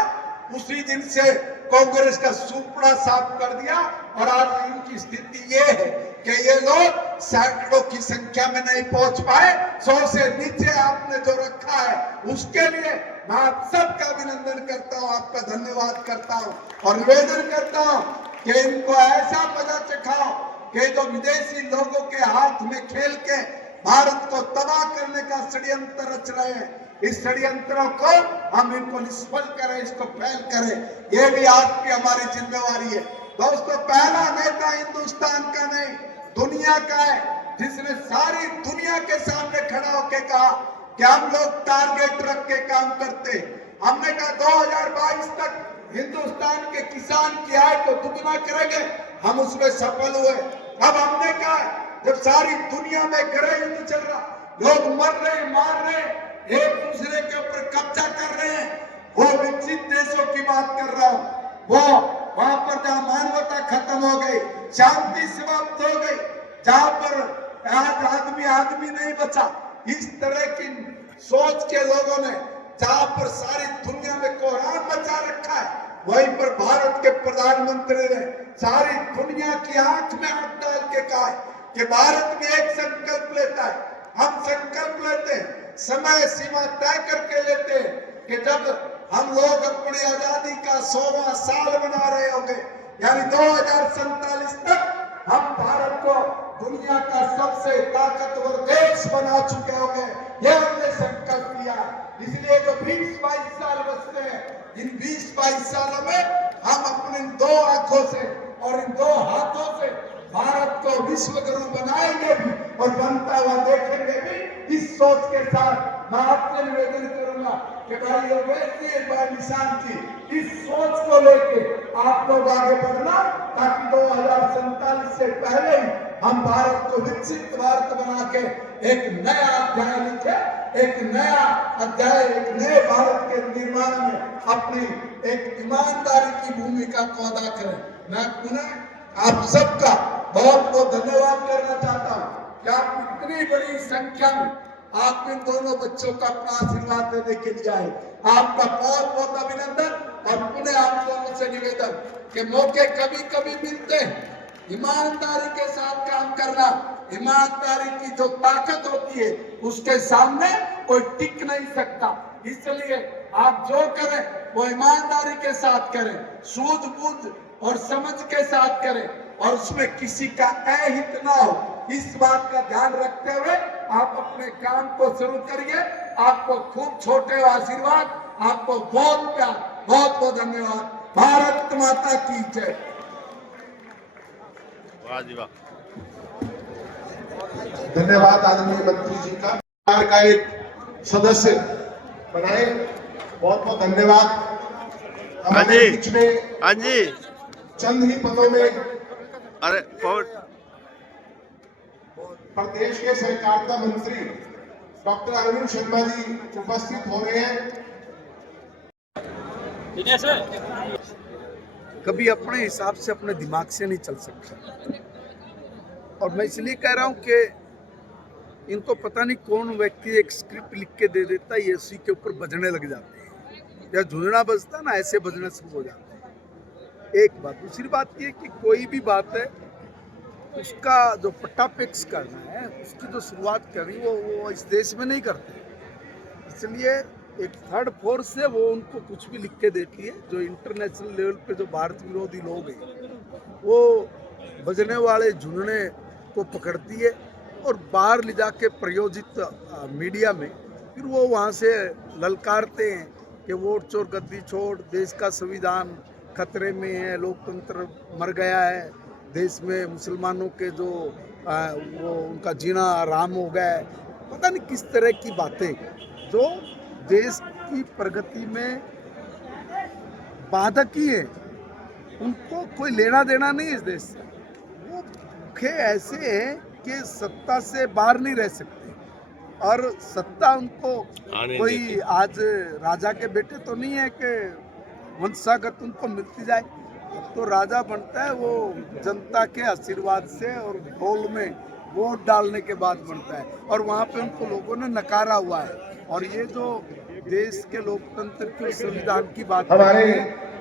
उसी दिन से कांग्रेस का सुपड़ा साफ कर दिया। और आज इनकी स्थिति ये है कि ये लोग सैकड़ों की संख्या में नहीं पहुंच पाए। 100 से नीचे आपने जो रखा है, उसके लिए मैं आप सबका अभिनंदन करता हूं, आपका धन्यवाद करता हूं और निवेदन करता हूं कि इनको ऐसा मजा चखाओ कि जो विदेशी लोगों के हाथ में खेल के भारत को तबाह करने का षड्यंत्र रच रहे हैं, इस षड्यंत्रों को हम इनको निष्फल करें, इसको फेल करें। ये भी आज की हमारी जिम्मेवारी है। दोस्तों, पहला नेता हिंदुस्तान का नहीं, दुनिया का है, जिसने सारी दुनिया के सामने खड़ा होकर कहा कि हम लोग टारगेट रख के काम करते। हमने कहा 2022 तक हिंदुस्तान के किसान की आय को दुगना करेंगे, हम उसमें सफल हुए। अब हमने कहा जब सारी दुनिया में गृह युद्ध चल रहा, लोग मर रहे, मार रहे, एक दूसरे के ऊपर कब्जा कर रहे हैं, वो विकसित देशों की बात कर रहा हूं, वो वहां पर जहां मानवता खत्म हो गई, शांति समाप्त हो गई, जहां पर आज आदमी नहीं बचा, इस तरह की सोच के लोगों ने, जहां पर सारी दुनिया में कोहराम मचा रखा है, वहीं पर भारत के प्रधानमंत्री ने सारी दुनिया की आंख में आंख डाल के कहा कि भारत में एक संकल्प लेता है। हम संकल्प लेते हैं, समय सीमा तय करके लेते हैं कि जब हम लोग अपनी आजादी का 100वां साल मना रहे होंगे, यानी 2047 तक हम भारत को दुनिया का सबसे ताकतवर देश बना चुके होंगे। ये हमने संकल्प लिया। इसलिए जो 20-22 साल बचते हैं, इन 20-22 सालों में हम अपने 2 आंखों से और इन 2 हाथों से भारत को विश्व गुरु बनाएंगे भी और बनता हुआ देखेंगे भी। इस सोच के साथ मैं आपसे निवेदन करूंगा कि भाई निशान जी, इस सोच को लेके आप लोग आगे बढ़ना, ताकि 2047 से पहले ही हम भारत को विकसित भारत बना के एक नया अध्याय लिखे, एक नया अध्याय, एक नए भारत के निर्माण में अपनी एक ईमानदारी की भूमिका को अदा करें। मैं पुनः आप सबका बहुत बहुत धन्यवाद करना चाहता हूँ। कि आप इतनी बड़ी संख्या में आप इन दोनों बच्चों का अपना आशीर्वाद देने के लिए आए। आपका बहुत बहुत अभिनंदन और पुनः आप दोनों से निवेदन कि मौके कभी कभी मिलते हैं, ईमानदारी के साथ काम करना, ईमानदारी की जो ताकत होती है उसके सामने कोई टिक नहीं सकता। इसलिए आप जो करें वो ईमानदारी के साथ करें, सूझबूझ और समझ के साथ करें और उसमें किसी का अहित ना हो, इस बात का ध्यान रखते हुए आप अपने काम को शुरू करिए। आपको खूब छोटे आशीर्वाद, आपको बहुत प्यार, बहुत बहुत धन्यवाद। भारत माता की जय। वाह जी वाह। धन्यवाद आदरणीय मंत्री जी का, सरकार का एक सदस्य बनाए, बहुत बहुत धन्यवाद। हाँ हमारे जी, बीच में हाँ जी, चंद ही पदों में अरे फॉरवर्ड। प्रदेश के सहकारिता मंत्री डॉक्टर अरविंद शर्मा जी उपस्थित हो रहे हैं। कभी अपने हिसाब से अपने दिमाग से नहीं चल सकता। और मैं इसलिए कह रहा हूं कि इनको पता नहीं कौन व्यक्ति एक स्क्रिप्ट लिख के दे देता है, ये उसी के ऊपर बजने लग जाते हैं, या झुंझुना बजता है ना, ऐसे बजने शुरू हो जाते हैं। एक बात। दूसरी बात ये कि कोई भी बात है उसका जो पट्टाफिक्स करना है, उसकी जो शुरुआत करनी वो इस देश में नहीं करते। इसलिए एक थर्ड फोर्स है, वो उनको कुछ भी लिख के देती है। जो इंटरनेशनल लेवल पे जो भारत विरोधी लोग हैं वो बजने वाले झुंझुने को पकड़ती है और बाहर ले जाके प्रयोजित मीडिया में फिर वो वहाँ से ललकारते हैं कि वोट चोर गद्दी छोड़, देश का संविधान खतरे में है, लोकतंत्र मर गया है, देश में मुसलमानों के जो वो उनका जीना आराम हो गया है। पता नहीं किस तरह की बातें जो देश की प्रगति में बाधक ही है। उनको कोई लेना देना नहीं इस देश से। वो भूखे ऐसे हैं कि सत्ता से बाहर नहीं रह सकते और सत्ता उनको कोई आज राजा के बेटे तो नहीं है कि वंशागत उनको मिलती जाए। तो राजा बनता है वो जनता के आशीर्वाद से और ढोल में वोट डालने के बाद बनता है, और वहाँ पे उनको लोगों ने नकारा हुआ है। और ये जो देश के लोकतंत्र के संविधान की बात हमारे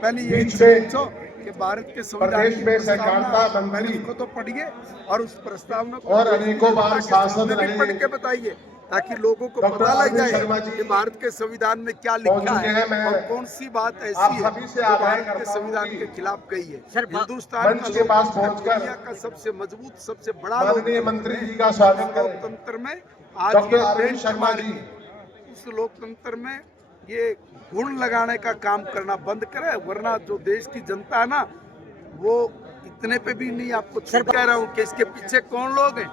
पहले ये बीच में सोचो कि भारत के प्रदेश में सहकारिता मंत्री को तो पढ़िए और उस प्रस्तावना को और अनेकों बार सांसद रहे पढ़ के बताइए ताकि लोगों को डॉक्टर पता लग अरविंद जाए शर्मा जी कि भारत के संविधान में क्या लिखा है और कौन सी बात ऐसी आप है सभी से जो आग्रह भारत के करता हूं संविधान कि के खिलाफ गई है। हिंदुस्तान मंच के पास पहुंचकर दुनिया का सबसे मजबूत, सबसे बड़ा माननीय मंत्री जी का स्वागत करें। लोकतंत्र में आज डॉक्टर ये अरविंद शर्मा जी उस लोकतंत्र में ये गुण लगाने का काम करना बंद करे, वरना जो देश की जनता है ना वो इतने पे भी नहीं। आपको कह रहा हूँ कि इसके पीछे कौन लोग हैं,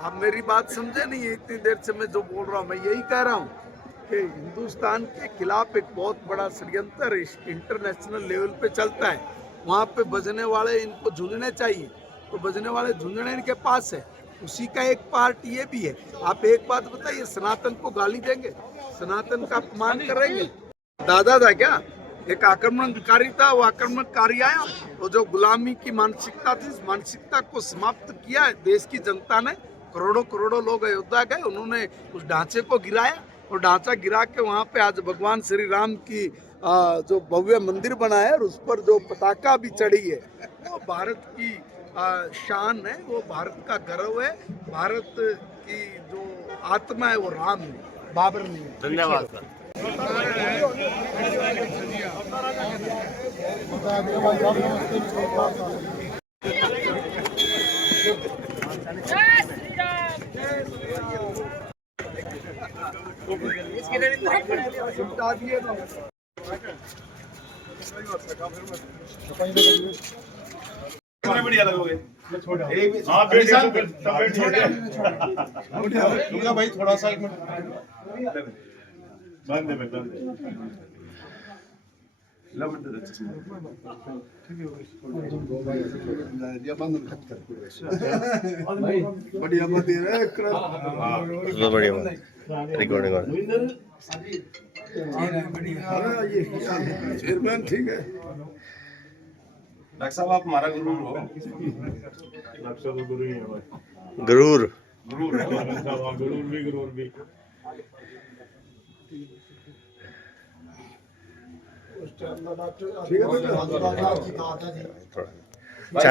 आप मेरी बात समझे नहीं है। इतनी देर से मैं जो बोल रहा हूँ मैं यही कह रहा हूँ कि हिंदुस्तान के खिलाफ एक बहुत बड़ा षड्यंत्र इंटरनेशनल लेवल पे चलता है। वहाँ पे बजने वाले इनको झुंझने चाहिए, तो बजने वाले झुंझने इनके पास है। उसी का एक पार्ट ये भी है। आप एक बात बताइए, सनातन को गाली देंगे, सनातन का अपमान करेंगे? दादा था क्या? एक आक्रमणकारी था, वो आक्रमणकारी आया तो जो गुलामी की मानसिकता थी, इस मानसिकता को समाप्त किया है देश की जनता ने। करोड़ों करोड़ों लोग अयोध्या गए, उन्होंने उस ढांचे को गिराया और ढांचा गिरा के वहाँ पे आज भगवान श्री राम की जो भव्य मंदिर बना है और उस पर जो पताका भी चढ़ी है वो भारत की शान है, वो भारत का गर्व है। भारत की जो आत्मा है वो राम है, बाबर नहीं है। धन्यवाद सर। बढ़िया लगोगे भाई, थोड़ा सा बढ़िया रिकॉर्डिंग चेयरमैन ठीक है। डॉक्टर साहब आप हमारा गुरु हो। गरूर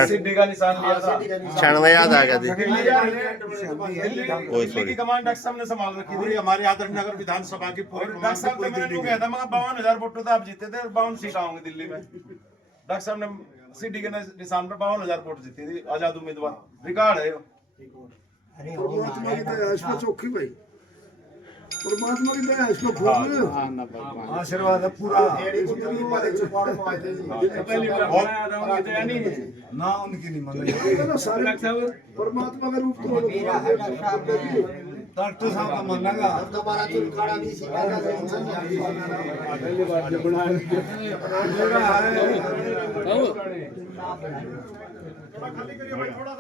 सिद्धि का निशान लिया था। क्षण में याद आ गया थी। ओए दिल्ली की सॉरी। कमान डॉक्टर साहब ने संभाल रखी थी हमारे आदर्श नगर विधानसभा की पूरी। डॉक्टर साहब ने मैंने कहा था, मगर 52,000 वोटों से आप जीते थे, 52 सीट आओगे दिल्ली में। डॉक्टर साहब ने सीडी के निशान पर 52,000 वोट जीती थी, आजाद उम्मीदवार, रिकॉर्ड है। परमात्मा की दया इसमें चौकी भाई, परमात्मा की दया इसमें फूल आशीर्वाद है पूरा। ना उनकी नहीं मान सारे परमात्मा का रूप तो डॉक्टर साहब का मानेगा।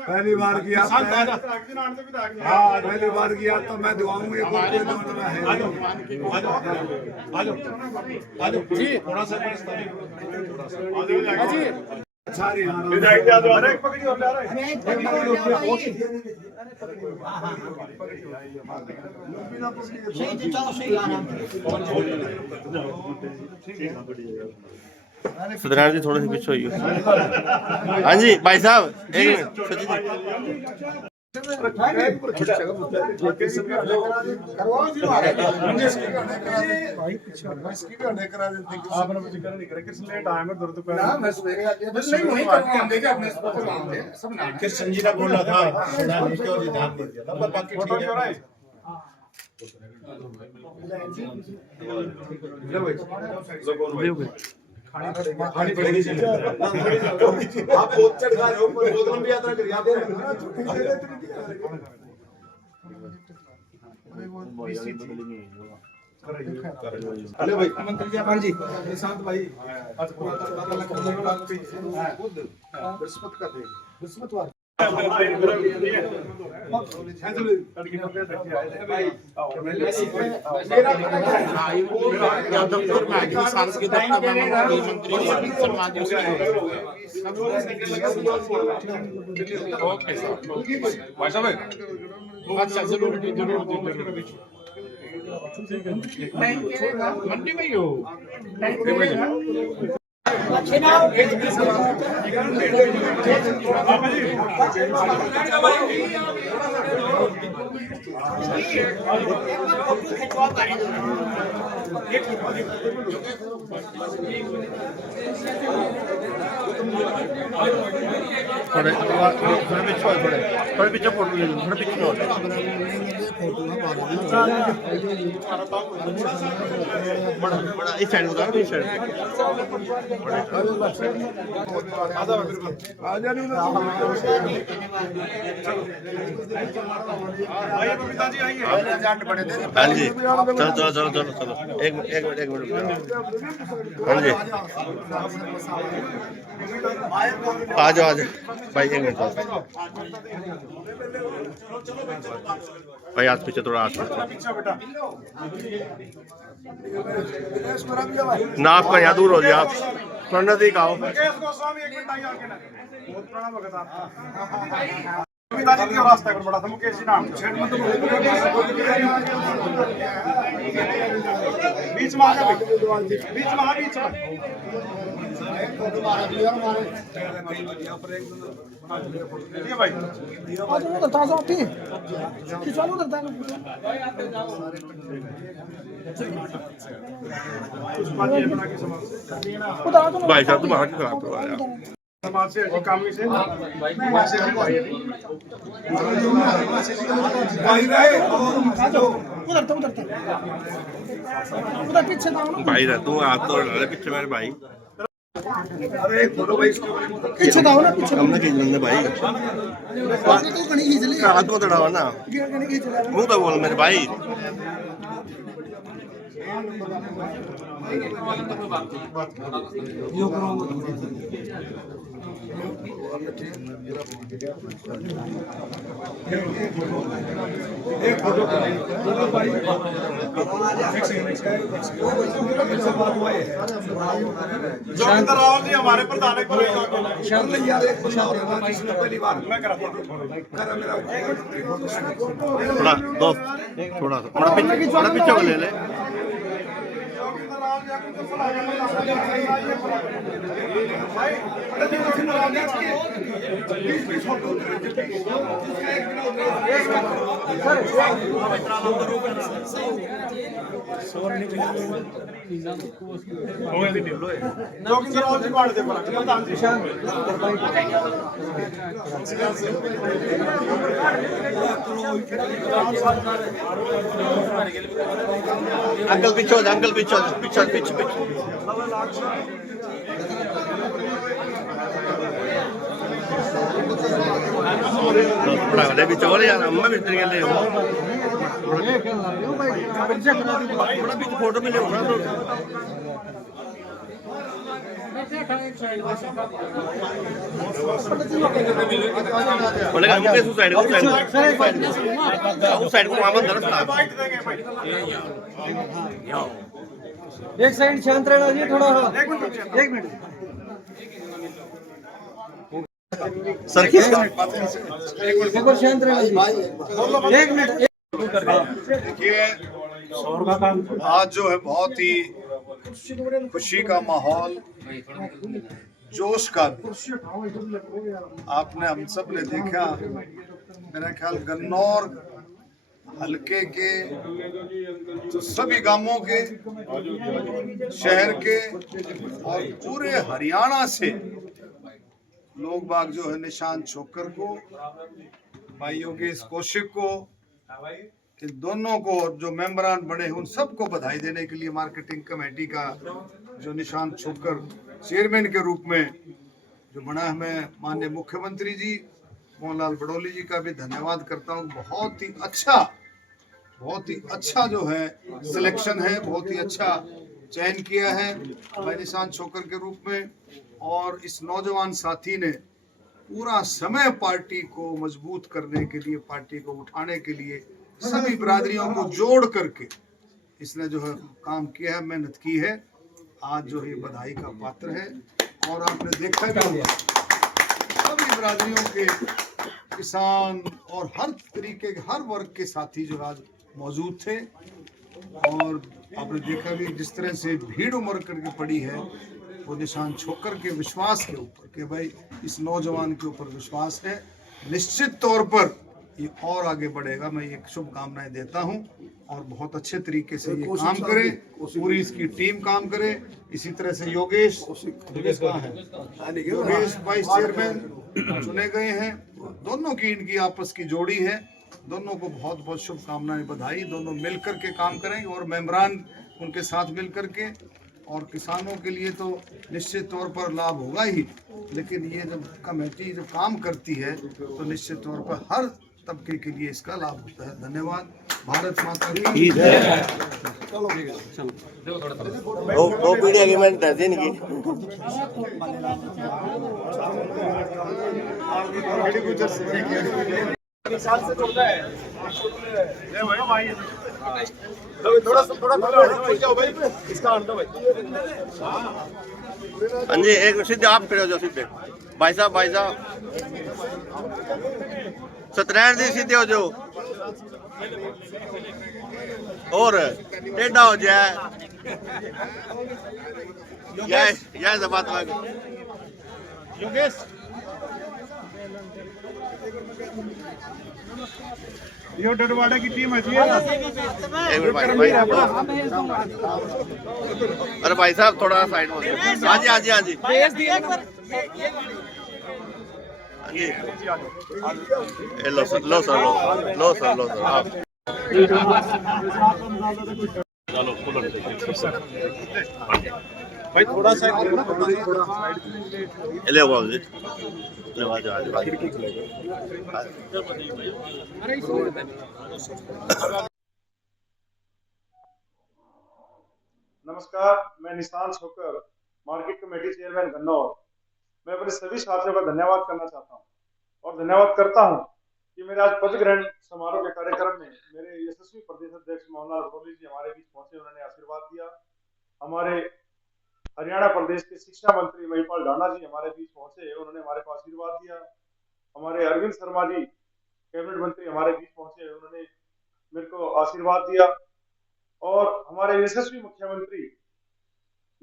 पहली बार किया हाँ पहली बार किया तो मैं दुआऊंगी थोड़ा सा सारी सत्यनारायण जी थोड़े से पीछे होइए। हाँ जी भाई साहब एक मिनट सचिन जी। कृष्ण जी ने बोला था ध्यान नहीं दिया था, पर बाकी ठीक है। खानी पड़ेगी। आप बहुत चढ़ रहे हो, पर बहुत लंबी यात्रा करी आप। अरे भाई मंत्री जी हाँ जी निशांत भाई आज रिश्वत कर दे रिश्वत मंडी में ही हो। थोड़े पीछे फोटो ले लो, थोड़े पीछे हो। बड़ा इस साइड उतारो, इस साइड। हाँ जी चलो चलो चलो चलो चलो एक मिनट हाँ जी आ जाओ भाई एक मिनट भाई आज पीछे थोड़ा आज ना आपका यहाँ दूर हो जाए आप थोड़ा नजदीक आओ। पिताजी की रास्ता कर बड़ा था मुकेश जी नाम बीच में आ गया बीच में आ बीच में ये भाई भाई साहब तुम आगे खराब करवाया समाज से काम से भाई रह तू आप तो पीछे मेरे भाई अरे फोटो भाई पीछे दाओ ना पीछे हमने खींच लेंगे भाई तो कहीं खींच ले हाथ में चढ़ावा ना मुंह तो बोल मेरे भाई जोगिंदर रावल जी हमारे प्रधान को यार एक बंदा और है जिसने पहली बार मैं करा मेरा थोड़ा दोस्त थोड़ा पीछे को ले ले। अंकल पीछे अंकल पीछे पीछे पीछे पीछे थोड़ा वाले पीछे बोले यार अम्मा भी इतने के लिए थोड़ा पीछे फोटो में ले ना तो बोलेगा मुझे सुसाइड को साइड को वहां दर्द था। एक साइड शांत रहना जी थोड़ा। एक मिनट सर किसका एक बार शांत रहना जी। एक मिनट। देखिए आज जो है बहुत ही खुशी का माहौल, जोश का भी आपने हम सब ने देखा। मेरा ख्याल गन्नौर हल्के के तो सभी गांवों के, शहर के और पूरे हरियाणा से लोग बाग जो है निशांत छोक्कर को, भाई योगेश कौशिक को, इन दोनों को जो मेंबरान बने हैं उन सबको बधाई देने के लिए मार्केटिंग कमेटी का जो निशांत छोक्कर चेयरमैन के रूप में जो बना है, मैं माननीय मुख्यमंत्री जी मोहन लाल बड़ौली जी का भी धन्यवाद करता हूँ। बहुत ही अच्छा जो है सिलेक्शन है, बहुत ही अच्छा चयन किया है भाई निशांत छोक्कर के रूप में। और इस नौजवान साथी ने पूरा समय पार्टी को मजबूत करने के लिए, पार्टी को उठाने के लिए सभी बिरादरियों को जोड़ करके इसने जो है काम किया है, मेहनत की है। आज जो ये बधाई का पात्र है। और आपने देखा भी होगा सभी बिरादरियों के किसान और हर तरीके के हर वर्ग के साथी जो आज मौजूद थे। और आपने देखा भी जिस तरह से भीड़ उमड़ करके पड़ी है वो निशांत छोक्कर के विश्वास के ऊपर कि भाई इस नौजवान के ऊपर विश्वास है, निश्चित तौर पर ये और आगे बढ़ेगा। मैं ये शुभकामनाएं देता हूं और बहुत अच्छे तरीके से ये काम करे, पूरी इसकी टीम काम करे। इसी तरह से योगेश कहाँ है, योगेश वाइस चेयरमैन चुने गए हैं। दोनों की इनकी आपस की जोड़ी है। दोनों को बहुत बहुत शुभकामनाएं, बधाई। दोनों मिलकर के काम करेंगे और मेंबरान उनके साथ मिलकर के। और किसानों के लिए तो निश्चित तौर पर लाभ होगा ही, लेकिन ये जब कमेटी जब काम करती है तो निश्चित तौर पर हर तबके के लिए इसका लाभ होता है। धन्यवाद। भारत माता की जय। वो पीढ़ी एग्रीमेंट है इनकी। हाँ जी, एक सीधे आप खड़े हो जाओ सीधे। भाई साहब सत्यनारायण जी सीधे हो जाओ और टेढ़ा हो जाए। यह बात योगेश ये डडवाड़ा की टीम है। अरे भाई साहब थोड़ा साइड में। हाँ जी हाँ जी हाँ जी लो सर लो सर लो सर लो सर आप भाई थोड़ा सा ले बाबू जी ले आ जा। नमस्कार, मैं निशान Chhokar, market committee chairman Gannaur. मैं अपने सभी साथियों का धन्यवाद करना चाहता हूं और धन्यवाद करता हूं कि मेरे आज पद ग्रहण समारोह के कार्यक्रम में मेरे यशस्वी प्रदेश अध्यक्ष मोहनलाल भटोली जी हमारे बीच पहुंचे, उन्होंने आशीर्वाद दिया। हमारे हरियाणा प्रदेश के शिक्षा मंत्री महिपाल ढाना जी हमारे बीच पहुंचे, उन्होंने हमारे को आशीर्वाद दिया। हमारे अरविंद शर्मा जी कैबिनेट मंत्री हमारे बीच पहुंचे, उन्होंने मेरे को आशीर्वाद दिया। और हमारे यशस्वी मुख्यमंत्री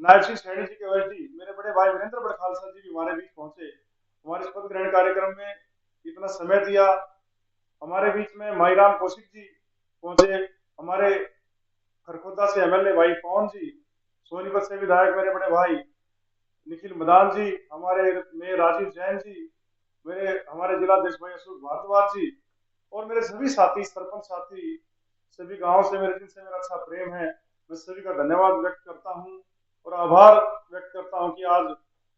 नायब सिंह सैनी जी के वैद्य जी, मेरे बड़े भाई वीरेंद्र बड़खालसा जी भी हमारे बीच पहुंचे, हमारे शपथ ग्रहण कार्यक्रम में इतना समय दिया। हमारे बीच में माईराम कौशिक जी पहुंचे, हमारे खरखोदा से एमएलए भाई पवन जी, सोनीपत से विधायक मेरे बड़े भाई निखिल मदान जी, हमारे मेयर राजीव जैन जी, हमारे जिला अध्यक्ष भाई अशोक भारद्वाज जी और मेरे सभी साथी, सरपंच साथी, सभी गांवों से जिनसे मेरा अच्छा प्रेम है, मैं सभी का धन्यवाद व्यक्त करता हूं और आभार व्यक्त करता हूं कि आज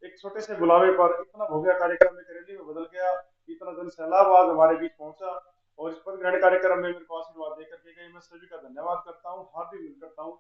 एक छोटे से बुलावे पर इतना भव्य कार्यक्रम एक रैली में बदल गया, इतना जन सैलाब आज हमारे बीच पहुंचा और इस पद ग्रहण कार्यक्रम में मेरे को आशीर्वाद देकर के गए। मैं सभी का धन्यवाद करता हूं, हार्दिक करता हूं।